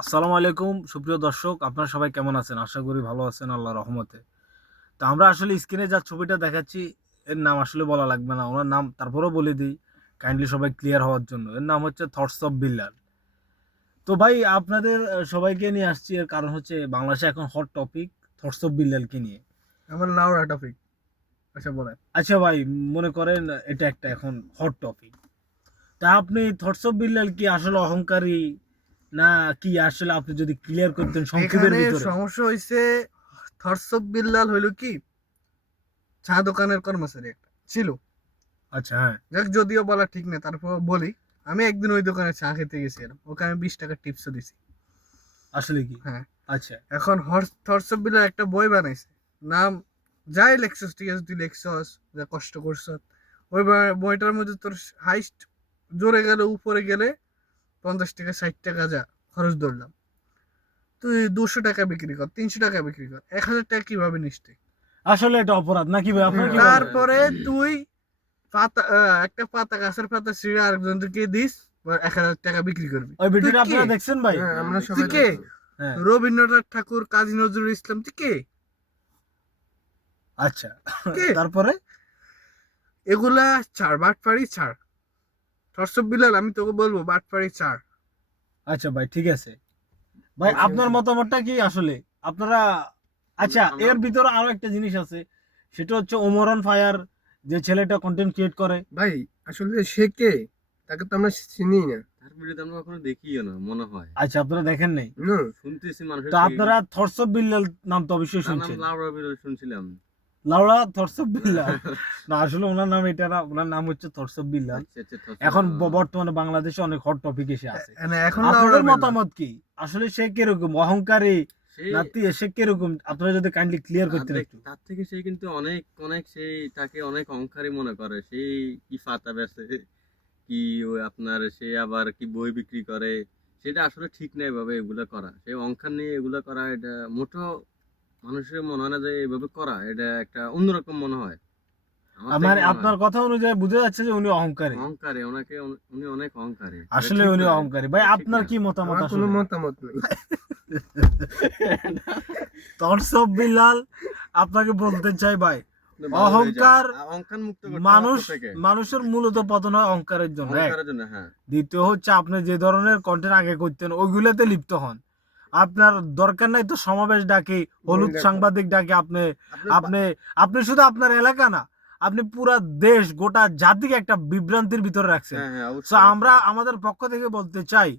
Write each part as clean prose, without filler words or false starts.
আসসালামু আলাইকুম সুপ্রিয় দর্শক, আপনারা সবাই কেমন আছেন? আশা করি ভালো আছেন আল্লাহর রহমতে। তো আমরা আসলে স্ক্রিনে যা ছবিটা দেখাচ্ছি, এর নাম আসলে বলা লাগবে না, ওনার নাম তারপরেও বলে দিই কাইন্ডলি সবাই ক্লিয়ার হওয়ার জন্য। এর নাম হচ্ছে থটস অফ বিল্লাল। তো ভাই আপনাদের সবাইকে নিয়ে আসছি, এর কারণ হচ্ছে বাংলাদেশে এখন হট টপিক থটস অফ বিল্লালকে নিয়ে। আমার লাউড়া টপিক। আচ্ছা বলেন। আচ্ছা ভাই, মনে করেন এটা একটা এখন হট টপিক, তা আপনি থটস অফ বিল্লাল কি আসলে অহংকারী না কি? আসলে আপনি যদি ক্লিয়ার করতেন সংক্ষেপের এখানে ভিতরে। সমস্যা হইছে, থটস অফ বিল্লাল হইল কি, চা দোকানের কর্মচারী একটা ছিল। আচ্ছা, হ্যাঁ। যাক, যদিও বলা ঠিক না, তারপর বলি। আমি একদিন ওই দোকানে চা খেতে গেছিলাম, ওকে আমি 20 টাকা টিপসও দিছি। আসলে কি? হ্যাঁ। আচ্ছা, এখন থটস অফ বিল্লাল একটা বই বানাইছে, নাম যাই লেখছস, ঠিক আছে, তুই লেখছস, যা কষ্ট করছস, ওই বইটার মধ্যে তোর হাইস্ট জোরে গেলে উপরে গেলে 50 টাকা 60 টাকা যা খরচ ধরলাম, তুই 200 টাকা বিক্রি কর, 300 টাকা বিক্রি কর, 1000 টাকা কিভাবে নিশ্চয়? আসলে এটা অপরাধ নাকি ভাই? আপনার কি বলেন? তারপরে তুই পাতা একটা পাতা, গাছের পাতা ছিঁড়ে আরেকজনকে দিস, 1000 টাকা বিক্রি করবি। ওই তুই ভিডিওটা কে? আপনারা দেখছেন ভাই? হ্যাঁ, আমরা তুই সবাই কে? দেখছি। হ্যাঁ, রবীন্দ্রনাথ ঠাকুর, কাজী নজরুল ইসলাম, তুই কে? আচ্ছা। কে? তারপরে? এগুলা ছাড়, বাটপাড়ি ছাড়। থটস অফ বিল্লাল, আমি তোকে বলবো বাটপাড়ি ছাড়। আচ্ছা ভাই, ঠিক আছে ভাই, আপনার মতামতটা কি আসলে আপনারা? আচ্ছা, এর ভিতরে আরো একটা জিনিস আছে, সেটা হচ্ছে ওমর অন ফায়ার, যে ছেলেটা কন্টেন্ট ক্রিয়েট করে। ভাই আসলে সে কে? তাকে তো আমরা চিনি না। তার ভিডিও তো আমরা কখনো দেখিও না, মনে হয়। আচ্ছা, আপনারা দেখেন নাই? না, শুনতেছি মানুষের তো থেকে। আপনারা থটস অফ বিল্লাল নাম তো অবশ্যই তার নাম শুনছেন। লাউড়া ভিডিও শুনছিলাম। লাউড়া থটস অফ বিল্লাল না, আসলে ওনার নাম এটা না, ওনার নাম হচ্ছে থটস অফ বিল্লাল। আচ্ছা আচ্ছা, থস এখন না। বর্তমানে বাংলাদেশে অনেক হট টপিক এসে আছে। এখন আপনাদের মতামত কি? আসলে সে কিরকম অহংকারী সেই নাতি, সে কিরকম? আপনারা যদি কাইন্ডলি ক্লিয়ার করতেন একটু। তার থেকে সে কিন্তু অনেক অনেক সেই তাকে অনেক অহংকারী মনে করে। সেই কি ফাতা বেচে, কি ওই আপনার সে আবার কি বই বিক্রি করে। সেটা আসলে ঠিক নাই ভাবে এগুলা করা। সেই অহংকার নিয়ে এগুলা করা, এটা মোটো মানুষের মনে হয় না যে এভাবে করা, এটা একটা অন্যরকম মনে হয়। আমার আমার থেকে মনে আপনার হয় কথা অনুযায়ী বোঝা যাচ্ছে যে উনি অহংকারী। অহংকারী, উনি অনেক অহংকারী। আসলে ঠিক উনি না, অহংকারী। ভাই ঠিক আপনার না। কি মতামত আমার কোনো আসলে? মতামত নেই। থটস অফ বিল্লাল, আপনাকে বলতে চাই ভাই, ভালো হয়ে যান। অহংকার অহংকার মুক্ত করতে হবে মানুষ আত্মা থেকে। মানুষের মূলত পতন হয় অহংকারের জন্য, এক। অহংকারের জন্য, হ্যাঁ। দ্বিতীয় হচ্ছে আপনি যে ধরনের কন্টেন্ট আগে করতেন ওইগুলোতে লিপ্ত হন। আপনার দরকার নাই তো সমাবেশ ডাকে, হলুদ সাংবাদিক ডাকে। আপনি আপনি আপনি শুধু আপনার এলাকা না, আপনি পুরা দেশ গোটা জাতিকে একটা বিভ্রান্তির ভিতরে রাখছেন। হ্যাঁ হ্যাঁ, তো অবশ্যই আমরা আমাদের পক্ষ থেকে বলতে চাই,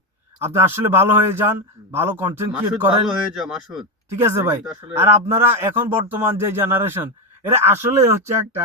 আপনি আসলে ভালো হয়ে যান, ভালো কন্টেন্ট ক্রিয়েট মাসুদ, করেন, ভালো হয়ে যাও মাসুদ। ঠিক আছে ভাই? কিন্তু আসলে আর আপনারা এখন বর্তমান যে জেনারেশন, এরা আসলে হচ্ছে একটা